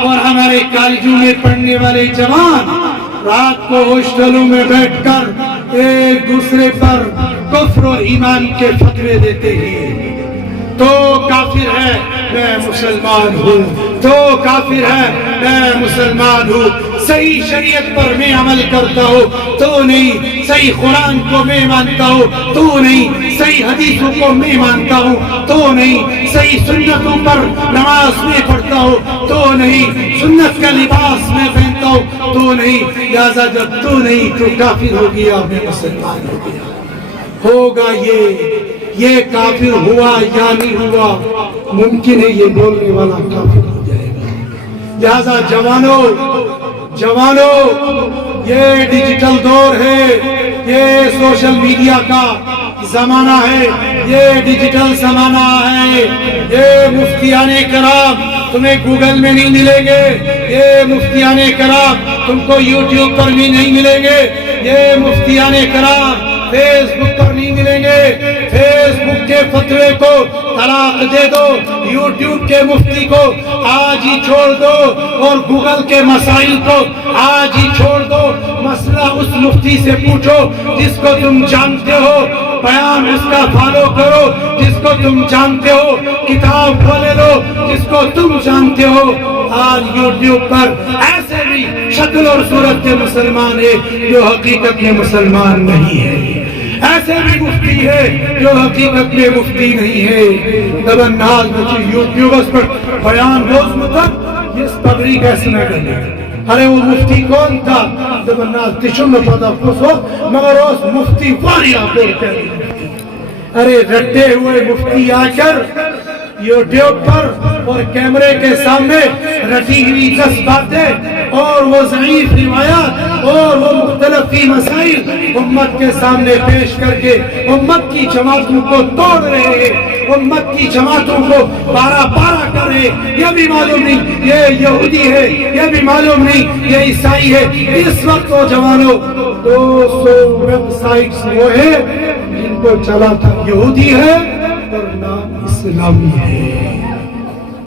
اور ہمارے کالجوں میں پڑھنے والے جوان رات کو ہاسٹلوں میں بیٹھ کر ایک دوسرے پر کفر اور ایمان کے فتوے دیتے ہیں. تو کافر ہے میں مسلمان ہوں، تو کافر ہے میں مسلمان ہوں. صحیح شریعت پر میں عمل کرتا ہوں تو نہیں، صحیح قرآن کو میں مانتا ہوں تو نہیں، صحیح حدیثوں کو میں مانتا ہوں تو نہیں، صحیح سنتوں پر نماز میں پڑھتا ہوں تو نہیں، سنت کا لباس میں پہنتا ہوں تو نہیں. لہذا جب تو نہیں تو کافر ہو گیا، میں مسلمان ہو گیا. ہوگا یہ کافر ہوا یا نہیں ہوا، ممکن ہے یہ بولنے والا کافر ہو جائے گا. لہذا جوانوں یہ ڈیجیٹل دور ہے، یہ سوشل میڈیا کا زمانہ ہے، یہ ڈیجیٹل زمانہ ہے. یہ مفتیان کرام تمہیں گوگل میں نہیں ملیں گے، یہ مفتیان کرام تم کو یوٹیوب پر بھی نہیں ملیں گے، یہ مفتیان کرام فیس بک پر نہیں ملیں گے. فیس بک کے فتوے کو طلاق دے دو، یوٹیوب کے مفتی کو آج ہی چھوڑ دو، اور گوگل کے مسائل کو آج ہی چھوڑ دو. مسئلہ اس مفتی سے پوچھو جس کو تم جانتے ہو، بیان اس کا فالو کرو جس کو تم جانتے ہو، کتاب کھولے لو جس کو تم جانتے ہو. آج یوٹیوب پر ایسے بھی شکل اور صورت کے مسلمان ہیں جو حقیقت میں مسلمان نہیں ہے، ایسے بھی مفتی ہے جو حقیقت میں مفتی نہیں ہے. دبناز بچی یوٹیوبرز پر بیان روز مطلب یہ پگڑی کیسے نہ کرنے. ارے وہ مفتی کون تھا؟ دبناز تشم پتا پسو مگر اس مفتی پاری آپ کر. ارے رٹے ہوئے مفتی آ کر یوٹیوب پر اور کیمرے کے سامنے رٹی ہوئی 10 باتیں اور وہ ضعیف روایات اور وہ مختلف مسائل امت کے سامنے پیش کر کے امت کی جماعتوں کو توڑ رہے ہیں، امت کی جماعتوں کو پارا کر رہے ہیں. یہ بھی معلوم نہیں یہ یہودی ہے، یہ بھی معلوم نہیں یہ عیسائی ہے. اس وقت وہ جوانوں 200 ویب سائٹس وہ ہے جن کو چلاتا یہودی ہے اور نام اسلامی ہے.